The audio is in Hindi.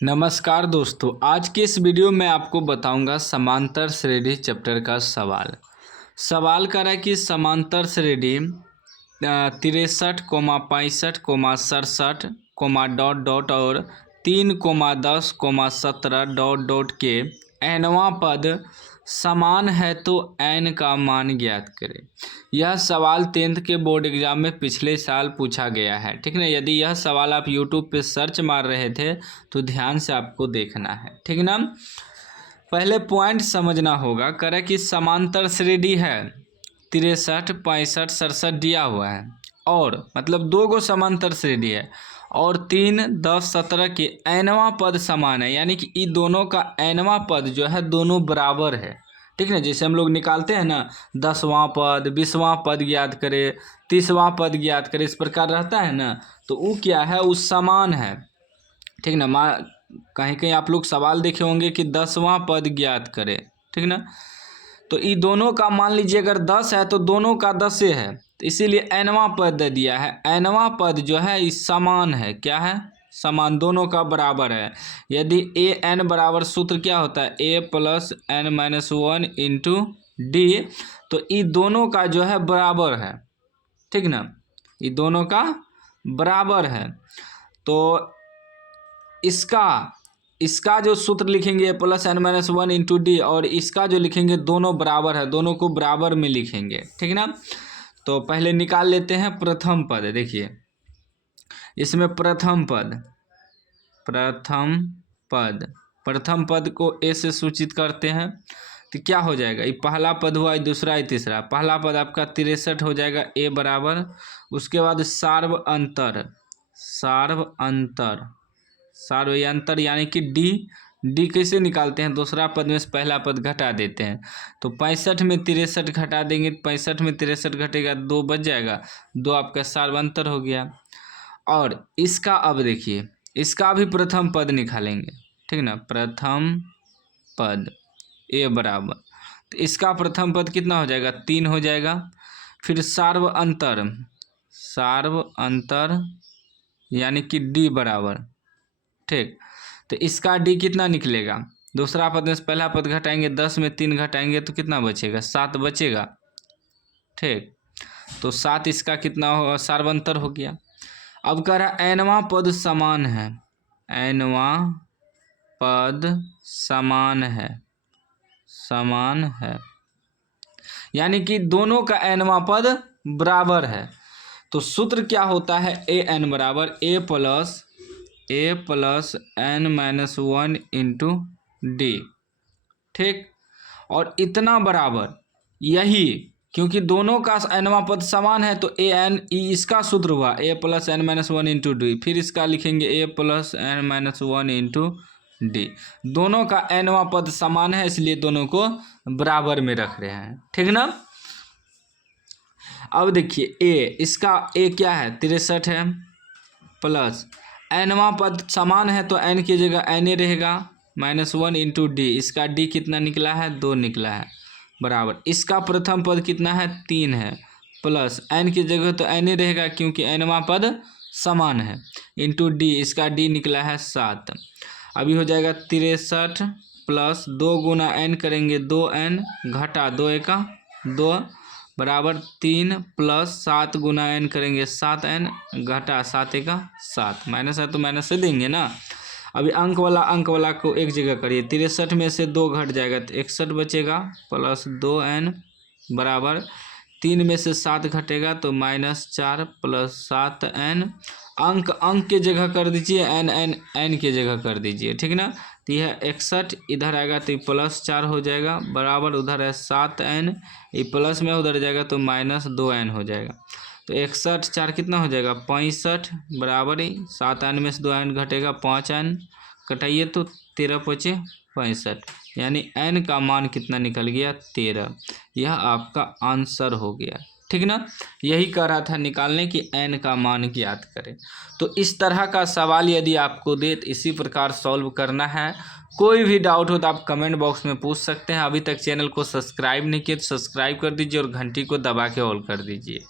नमस्कार दोस्तों, आज के इस वीडियो में आपको बताऊंगा समांतर श्रेणी चैप्टर का सवाल कर रहा है कि समांतर श्रेणी 63, 65, 67, डॉट डॉट और 3, 10, 17 के एनवां पद समान है तो एन का मान ज्ञात करें। यह सवाल 10th के बोर्ड एग्जाम में पिछले साल पूछा गया है, ठीक ना। यदि यह सवाल आप यूट्यूब पे सर्च मार रहे थे तो ध्यान से आपको देखना है, ठीक ना। पहले पॉइंट समझना होगा। करे कि समांतर श्रेणी है 63, 65, 67 दिया हुआ है और मतलब दो गो समांतर श्रेणी है और 3, 10, 17 के एनवां पद समान है, यानी कि इन दोनों का एनवां पद जो है दोनों बराबर है, ठीक ना। जैसे हम लोग निकालते हैं ना 10वां पद, 20वां पद ज्ञात करें, 30वां पद ज्ञात करें, इस प्रकार रहता है ना। तो वो क्या है, वो समान है, ठीक ना। कहीं कहीं आप लोग सवाल देखे होंगे कि 10वां पद ज्ञात करें, ठीक ना। तो ये दोनों का मान लीजिए अगर 10 है तो दोनों का 10 है, तो इसीलिए एनवां पद दे दिया है। एनवां पद जो है ये समान है, क्या है, समान, दोनों का बराबर है। यदि ए एन बराबर सूत्र क्या होता है, a plus n minus 1 into d, तो ये दोनों का जो है बराबर है, ठीक ना। ये दोनों का बराबर है तो इसका जो सूत्र लिखेंगे plus n minus 1 into d, और इसका जो लिखेंगे दोनों बराबर है, दोनों को बराबर में लिखेंगे, ठीक ना। तो पहले निकाल लेते हैं प्रथम पद। देखिए इसमें प्रथम पद को ए से सूचित करते हैं तो क्या हो जाएगा, ये पहला पद हुआ, ये दूसरा, ये तीसरा। पहला पद आपका 63 हो जाएगा, ए बराबर, उसके बाद सार्व अंतर यानी कि डी कैसे निकालते हैं, दूसरा पद में से पहला पद घटा देते हैं। तो 65 में 63 घटा देंगे, 65 में 63 घटेगा, 2 बच जाएगा, 2 आपका सार्व अंतर हो गया। और इसका अब देखिए, इसका भी प्रथम पद निकालेंगे, ठीक ना। प्रथम पद ए बराबर, तो इसका प्रथम पद कितना हो जाएगा, 3 हो जाएगा। फिर सार्व अंतर यानी कि डी बराबर, ठीक। तो इसका डी कितना निकलेगा, दूसरा पद में से पहला पद घटाएंगे, 10 में 3 घटाएंगे तो कितना बचेगा, 7 बचेगा, ठीक। तो 7 इसका कितना हो, सार्वंतर हो गया। अब कह रहा एनवां पद समान है, एनवां पद समान है यानी कि दोनों का एनवां पद बराबर है। तो सूत्र क्या होता है, ए एन बराबर a plus n minus 1 into d, ठीक। और इतना बराबर, यही क्योंकि दोनों का एनवां पद समान है तो ए एन इसका सूत्र हुआ a plus n minus 1 into d. फिर इसका लिखेंगे a plus n minus 1 into d. दोनों का एनवां पद समान है इसलिए दोनों को बराबर में रख रहे हैं, ठीक ना। अब देखिए इसका ए क्या है, 63 है, प्लस एनवां पद समान है तो एन की जगह एन ही रहेगा, माइनस 1 इंटू डी। इसका डी कितना निकला है, 2 निकला है, बराबर। इसका प्रथम पद कितना है, 3 है, प्लस एन की जगह तो एन ही रहेगा क्योंकि एनवां पद समान है, इंटू डी। इसका डी निकला है 7। अभी हो जाएगा 63 प्लस 2 गुना एन करेंगे, 2n घटा 2 एका 2 बराबर 3 प्लस 7 गुना एन करेंगे, 7n घटा 7 एका 7, माइनस है तो माइनस से देंगे ना। अभी अंक वाला को एक जगह करिए, 63 में से 2 घट जाएगा तो 61 बचेगा, प्लस 2n बराबर 3 में से 7 घटेगा तो -4 प्लस 7n। अंक के जगह कर दीजिए, एन के जगह कर दीजिए, ठीक ना। तो यह 61 इधर आएगा तो प्लस 4 हो जाएगा, बराबर उधर है 7n, ये प्लस में उधर जाएगा तो -2n हो जाएगा। तो 61 4 कितना हो जाएगा, 65 बराबर ही 7n में से 2n घटेगा, 5n कटाइए तो 13 पचे 65, यानी n का मान कितना निकल गया, 13। यह आपका आंसर हो गया, ठीक ना। यही कह रहा था निकालने की n का मान ज्ञात करें। तो इस तरह का सवाल यदि आपको दे तो इसी प्रकार सॉल्व करना है। कोई भी डाउट हो तो आप कमेंट बॉक्स में पूछ सकते हैं। अभी तक चैनल को सब्सक्राइब नहीं किया तो सब्सक्राइब कर दीजिए और घंटी को दबा के ऑल कर दीजिए।